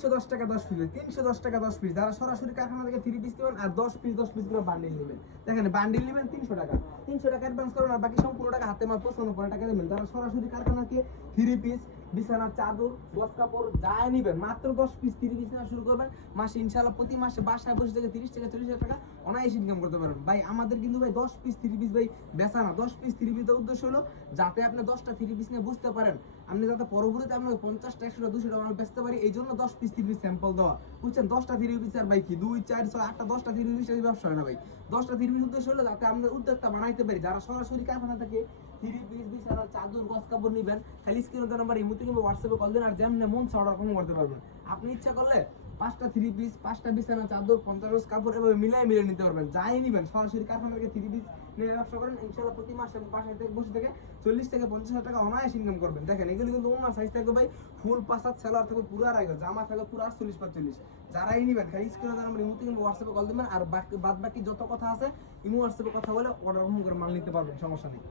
310 টাকা 10 পিস, 310 টাকা 10 পিস। যারা সরাসরি কারখানা থেকে 3 পিস নেবেন আর 10 পিস করে বান্ডিল নেবেন, দেখেন বান্ডিল নেবেন 300 টাকা, 300 টাকা অ্যাডভান্স করবেন আর বাকি সম্পূর্ণ টাকা হাতে মাল 55 টাকা নেবেন। যারা সরাসরি কারখানা থেকে 3 পিস, বিছানার চাদর, গস কাপড় যা নেবেন মাত্র 10 পিস 3 পিস নেওয়া শুরু করবেন, মাসে ইনশাআল্লাহ প্রতি মাসে বাসায় বসে থেকে 30 থেকে 40 হাজার টাকা অনায়াসে ইনকাম করতে পারবেন। ভাই আমাদের কিন্তু ভাই 10 পিস 3 পিস ভাই বেচা না, 10 পিস 3 পিসের উদ্দেশ্য হলো যাতে আপনি 10টা 3 পিস নিয়ে বুঝতে পারেন, আপনি যাতে পরবর্তীতে আপনাকে 50টা 100টা 200টা মাল বেচতে পারি, এই জন্য 10 পিস 3 পিস স্যাম্পল দেওয়া, বুঝছেন? 10টা 3 পিস আর ভাই কি 2 4 6 8টা 10টা 3 পিস ব্যবসা হয় না ভাই। 10টা 3 পিস উদ্দেশ্য হলো যাতে আমরা উদ্যোক্তা বানাইতে পারি। যারা সরাসরি কারখানা থেকে 3 পিস বিছানা চাদর গস কাপড় নেবেন, খালি স্ক্রিনে দেওয়া নাম্বার ইমোতে কিংবা হোয়াটসঅ্যাপে কল দেন আর যেমন মন অর্ডার করতে পারবেন। আপনি ইচ্ছা করলে 5টা 3 পিস, 5টা বিছানা চাদর, 50 গজ কাপড় এভাবে মিলিয়ে নিতে পারবেন। যাই নিবেন সরাসরি কারখানা থেকে 3 পিস নিয়ে ব্যবসা করেন, ইনশাআল্লাহ প্রতি মাসে বাসা থেকে বসে থেকে 40 থেকে 50 হাজার টাকা অনায়াসে ইনকাম করবেন। দেখেন এগুলো কিন্তু অন্য সাইজ থাকবে ভাই, ফুল 5 সেলার থেকে পুরো আড়াই, জামা থাকবে পুরো 48 45। যারাই নিবেন খালি স্ক্রিনে দেওয়া নাম্বার ইমোতে কিংবা হোয়াটসঅ্যাপে কল দিবেন আর বাদ বাকি যত কথা আছে ইমো হোয়াটসঅ্যাপে কথা বলে অর্ডার করে মাল নিতে পারবেন, সমস্যা নেই।